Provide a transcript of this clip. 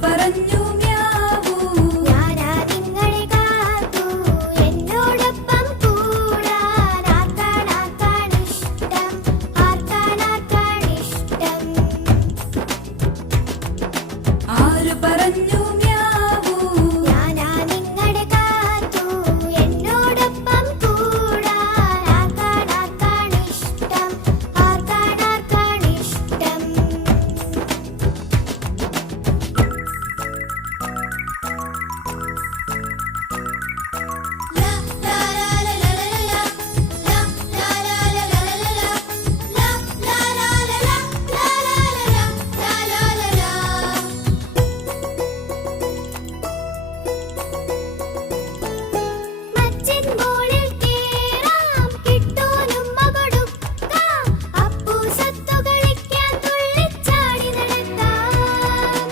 പറഞ്ഞു മ്യാവൂ ഞാനാ നിങ്ങളെ കാത്തു എന്നോടൊപ്പം കൂടാൻ ആർക്കാണിഷ്ടം ആർക്കാണിഷ്ടം ആര് പറഞ്ഞു